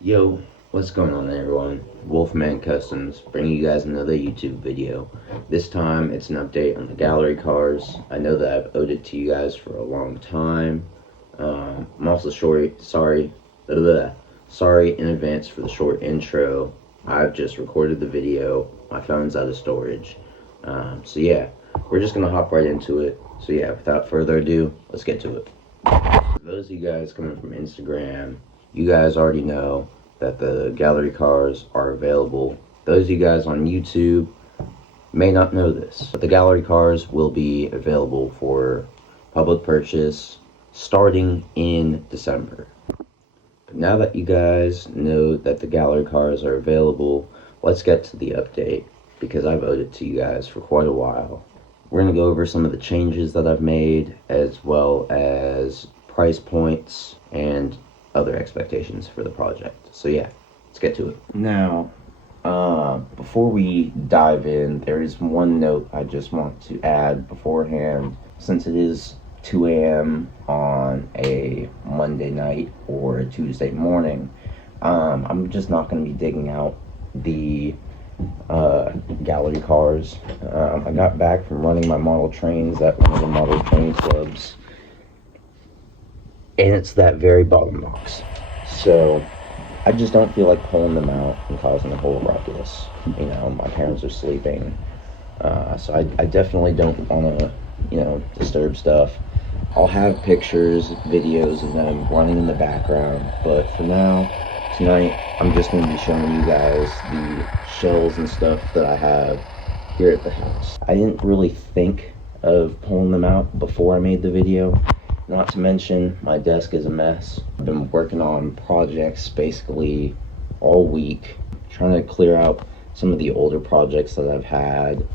Yo, what's going on everyone? Wolfman Customs bringing you guys another YouTube video. This time it's an update on the gallery cars. I know that I've owed it to you guys for a long time. I'm also sorry in advance for the short intro. I've just recorded the video. My phone's out of storage. So yeah, we're just gonna hop right into it. So yeah, without further ado, let's get to it. For those of you guys coming from Instagram, you guys already know that the gallery cars are available. Those of you guys on YouTube may not know this, but the gallery cars will be available for public purchase starting in December. But now that you guys know that the gallery cars are available, let's get to the update, because I've owed it to you guys for quite a while. We're going to go over some of the changes that I've made, as well as price points and other expectations for the project. So yeah, let's get to it. Now, before we dive in, there is one note I just want to add beforehand. Since it is 2 a.m. on a Monday night or a Tuesday morning, I'm just not going to be digging out the gallery cars. I got back from running my model trains at one of the model train clubs, and it's that very bottom box. So I just don't feel like pulling them out and causing a whole ruckus. You know, my parents are sleeping, so I definitely don't want to, disturb stuff. I'll have pictures, videos of them running in the background, but for now, tonight, I'm just going to be showing you guys the shells and stuff that I have here at the house. I didn't really think of pulling them out before I made the video. Not to mention, my desk is a mess. I've been working on projects basically all week, trying to clear out some of the older projects that I've had,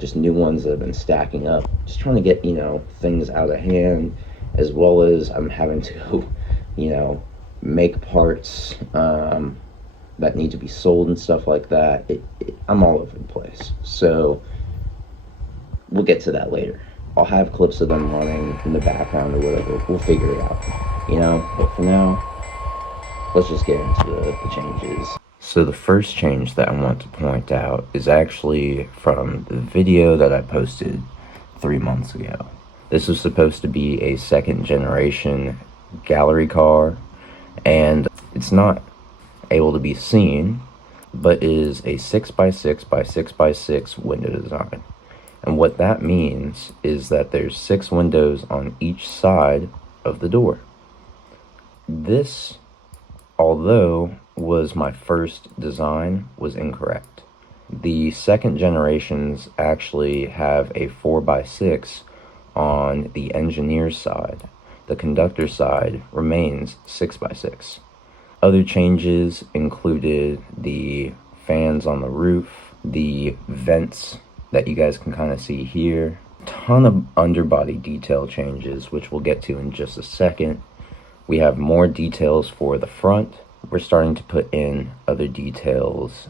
just new ones that have been stacking up. Just trying to get, things out of hand, as well as I'm having to, make parts that need to be sold and stuff like that. I'm all over the place. So we'll get to that later. I'll have clips of them running in the background or whatever. We'll figure it out, But for now, let's just get into the changes. So the first change that I want to point out is actually from the video that I posted 3 months ago. This was supposed to be a second generation gallery car, and it's not able to be seen, but is a 6x6x6x6 window design. And what that means is that there's 6 windows on each side of the door. This, although was my first design, was incorrect. The second generations actually have a 4x6 on the engineer's side. The conductor side remains 6x6. Other changes included the fans on the roof, the vents that you guys can kind of see here, a ton of underbody detail changes, which we'll get to in just a second. We have more details for the front. We're starting to put in other details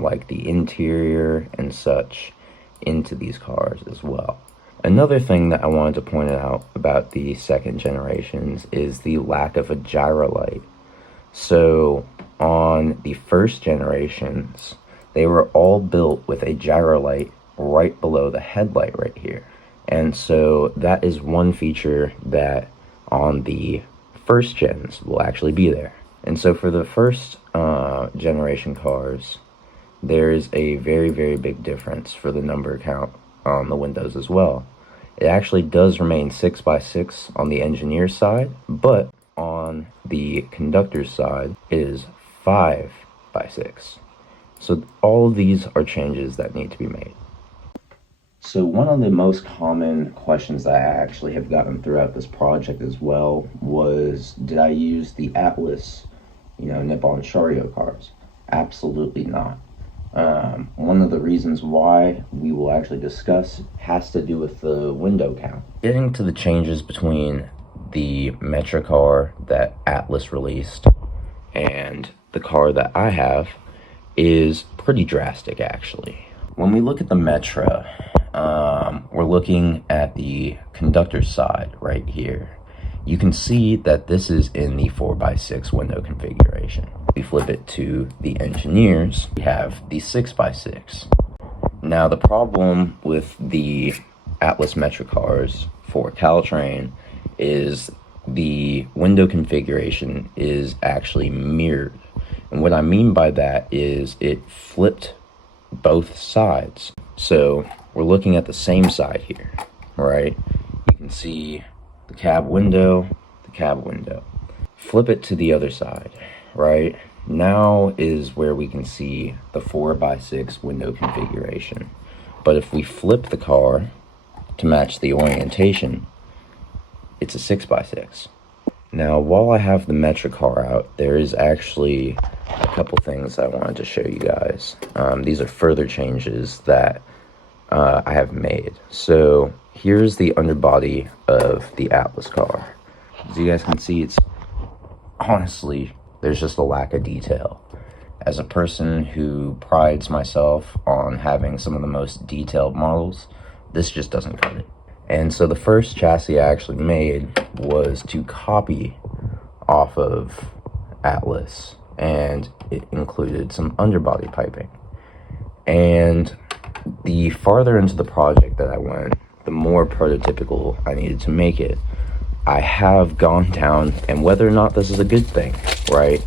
like the interior and such into these cars as well. Another thing that I wanted to point out about the second generations is the lack of a gyro light. So on the first generations, they were all built with a gyro light right below the headlight right here. And so that is one feature that on the first gens will actually be there. And so for the first generation cars, there's a very, very big difference for the number count on the windows as well. It actually does remain 6x6 on the engineer's side, but on the conductor's side it is 5x6. So all of these are changes that need to be made. So one of the most common questions that I actually have gotten throughout this project as well was, did I use the Atlas, Nippon Sharyo cars? Absolutely not. One of the reasons why we will actually discuss has to do with the window count. Getting to the changes between the Metra car that Atlas released and the car that I have is pretty drastic actually. When we look at the Metra, we're looking at the conductor side right here. you can see that this is in the 4x6 window configuration. We flip it to the engineers, we have the 6x6. Now the problem with the Atlas metric cars for Caltrain is the window configuration is actually mirrored. And what I mean by that is it flipped both sides. So we're looking at the same side here, right? You can see the cab window, the cab window. Flip it to the other side, right? Now is where we can see the 4x6 window configuration. But if we flip the car to match the orientation, it's a 6x6. Now, while I have the metric car out, there is actually a couple things I wanted to show you guys. These are further changes that I have made. So here's the underbody of the Atlas car. As you guys can see, it's honestly, there's just a lack of detail. As a person who prides myself on having some of the most detailed models, this just doesn't cut it. And so the first chassis I actually made was to copy off of Atlas, and it included some underbody piping. And the farther into the project that I went, the more prototypical I needed to make it. I have gone down, and whether or not this is a good thing, right?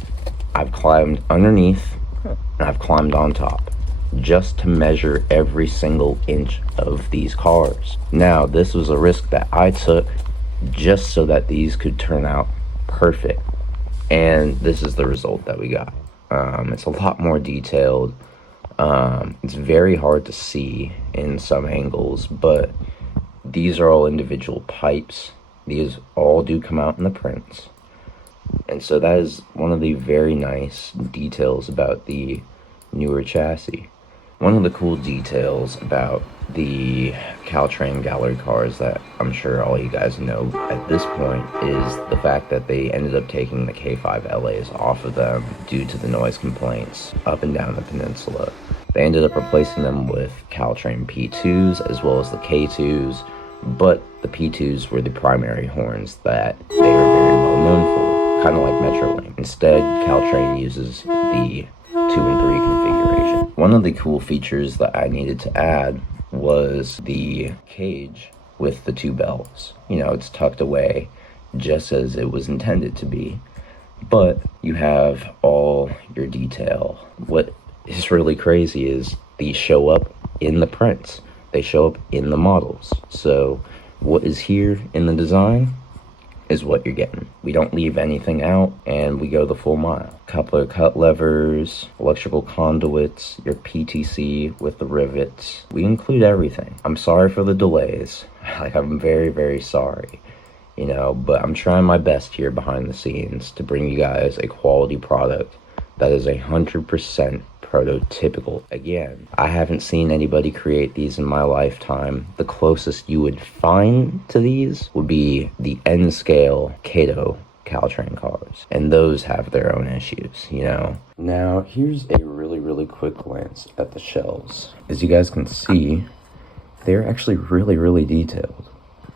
I've climbed underneath and I've climbed on top just to measure every single inch of these cars. Now, this was a risk that I took just so that these could turn out perfect. And this is the result that we got. It's a lot more detailed. It's very hard to see in some angles, but these are all individual pipes. These all do come out in the prints. And so that is one of the very nice details about the newer chassis. One of the cool details about the Caltrain gallery cars that I'm sure all you guys know at this point is the fact that they ended up taking the K5 LAs off of them due to the noise complaints up and down the peninsula. They ended up replacing them with Caltrain P2s as well as the K2s, but the P2s were the primary horns that they are very well known for, kind of like Metrolink. Instead, Caltrain uses the 2 and 3 configuration. One of the cool features that I needed to add was the cage with the 2 bells. You know, it's tucked away just as it was intended to be, but you have all your detail. What is really crazy is these show up in the prints. They show up in the models. So what is here in the design is what you're getting. We don't leave anything out, and we go the full mile. Coupler cut levers, electrical conduits, your PTC with the rivets. We include everything. I'm sorry for the delays. Like, I'm very, very sorry. You know, but I'm trying my best here behind the scenes to bring you guys a quality product that is 100% prototypical. Again, I haven't seen anybody create these in my lifetime. The closest you would find to these would be the N-scale Kato Caltrain cars, and those have their own issues, you know. Now, here's a really quick glance at the shells. As you guys can see, they're actually really detailed.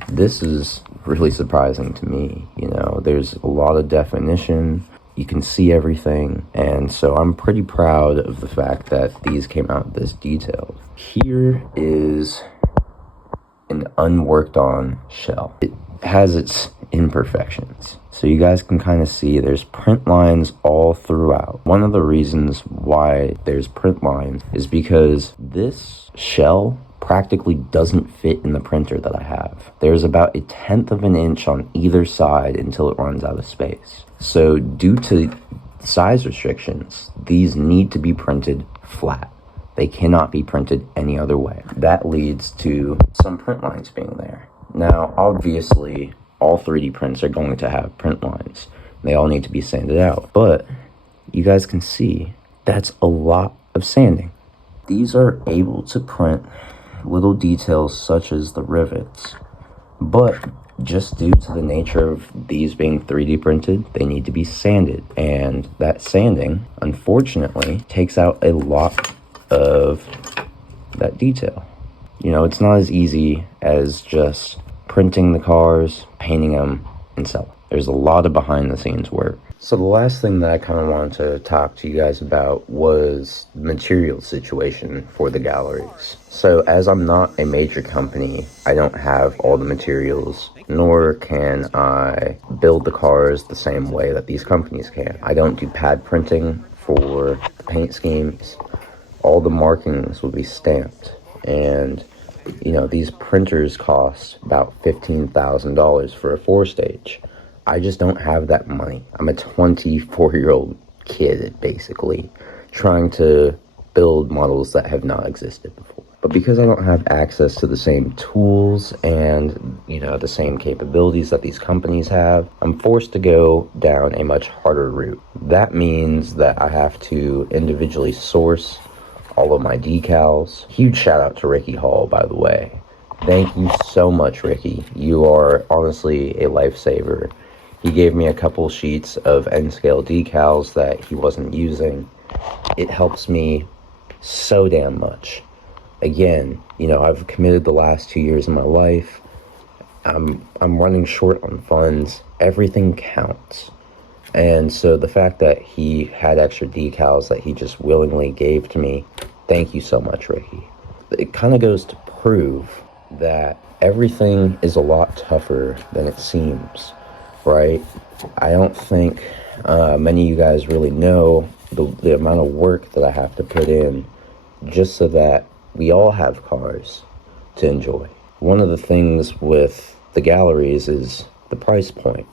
This is really surprising to me, you know. There's a lot of definition. You can see everything, and so I'm pretty proud of the fact that these came out this detailed. Here is an unworked on shell. It has its imperfections, so you guys can kind of see there's print lines all throughout. One of the reasons why there's print lines is because this shell practically doesn't fit in the printer that I have. There's about 1/10 of an inch on either side until it runs out of space. So due to size restrictions, these need to be printed flat. They cannot be printed any other way. That leads to some print lines being there. Now, obviously, all 3D prints are going to have print lines. They all need to be sanded out. But you guys can see that's a lot of sanding. These are able to print little details such as the rivets, but just due to the nature of these being 3D printed, they need to be sanded, and that sanding, unfortunately, takes out a lot of that detail. You know, it's not as easy as just printing the cars, painting them, and sell them. There's a lot of behind the scenes work. So the last thing that I kind of wanted to talk to you guys about was the material situation for the galleries. So as I'm not a major company, I don't have all the materials, nor can I build the cars the same way that these companies can. I don't do pad printing for the paint schemes. All the markings will be stamped, and you know, these printers cost about $15,000 for a 4-stage. I just don't have that money. I'm a 24-year-old kid, basically, trying to build models that have not existed before. But because I don't have access to the same tools and, you know, the same capabilities that these companies have, I'm forced to go down a much harder route. That means that I have to individually source all of my decals. Huge shout out to Ricky Hall, by the way. Thank you so much, Ricky. You are honestly a lifesaver. He gave me a couple sheets of N-scale decals that he wasn't using. It helps me so damn much. Again, you know, I've committed the last 2 years of my life. I'm running short on funds. Everything counts. And so the fact that he had extra decals that he just willingly gave to me, thank you so much, Ricky. It kind of goes to prove that everything is a lot tougher than it seems, right? I don't think many of you guys really know the amount of work that I have to put in just so that we all have cars to enjoy. One of the things with the galleries is the price point.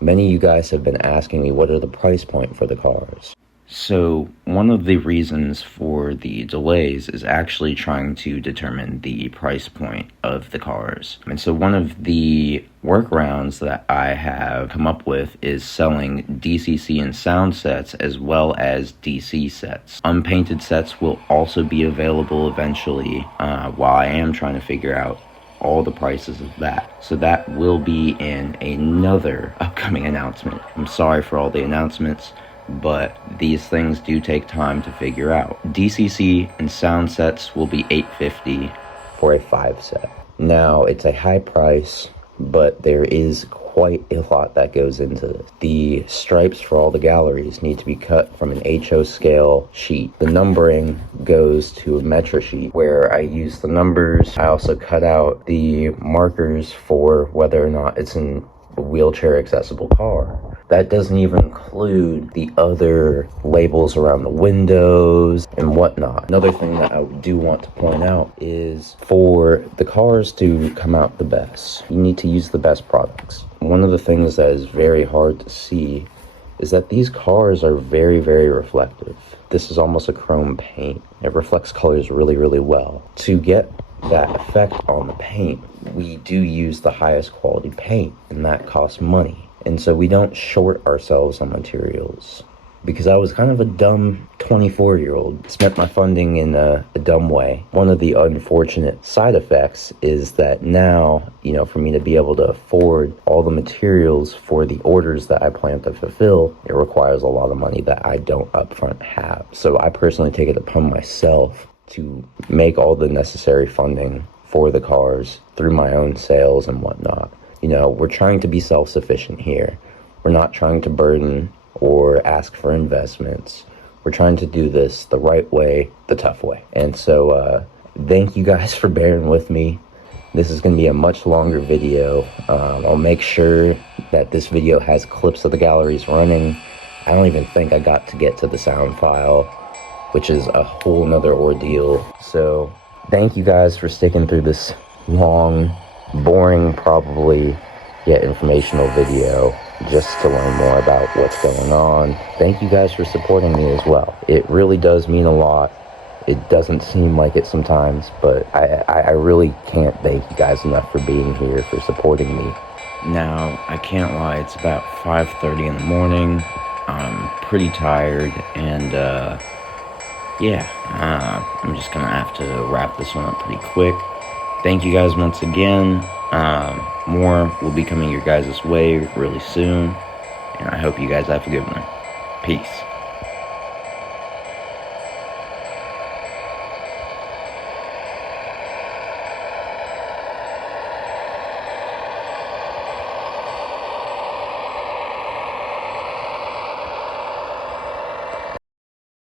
Many of you guys have been asking me, what are the price point for the cars? So one of the reasons for the delays is actually trying to determine the price point of the cars. And so one of the workarounds that I have come up with is selling DCC and sound sets as well as DC sets. Unpainted sets will also be available eventually, while I am trying to figure out all the prices of that. So that will be in another upcoming announcement. I'm sorry for all the announcements, but these things do take time to figure out. DCC and sound sets will be $850 for a 5 set. Now, it's a high price, but there is quite a lot that goes into this. The stripes for all the galleries need to be cut from an HO scale sheet. The numbering goes to a metra sheet where I use the numbers. I also cut out the markers for whether or not it's in a wheelchair accessible car. That doesn't even include the other labels around the windows and whatnot. Another thing that I do want to point out is for the cars to come out the best, you need to use the best products. One of the things that is very hard to see is that these cars are very, very reflective. This is almost a chrome paint. It reflects colors really, really well. To get that effect on the paint, we do use the highest quality paint, and that costs money. And so we don't short ourselves on materials. Because I was kind of a dumb 24-year-old, spent my funding in a dumb way. One of the unfortunate side effects is that now, you know, for me to be able to afford all the materials for the orders that I plan to fulfill, it requires a lot of money that I don't upfront have. So I personally take it upon myself to make all the necessary funding for the cars through my own sales and whatnot. You know, we're trying to be self-sufficient here. We're not trying to burden or ask for investments. We're trying to do this the right way, the tough way. And so thank you guys for bearing with me. This is going to be a much longer video. I'll make sure that this video has clips of the galleries running. I don't even think I got to get to the sound file, which is a whole nother ordeal. So thank you guys for sticking through this long, boring, probably, yet informational video just to learn more about what's going on. Thank you guys for supporting me as well. It really does mean a lot. It doesn't seem like it sometimes, but I really can't thank you guys enough for being here, for supporting me. Now, I can't lie, it's about 5:30 in the morning. I'm pretty tired, and I'm just gonna have to wrap this one up pretty quick. Thank you guys once again. More will be coming your guys' way really soon, and I hope you guys have a good one. Peace.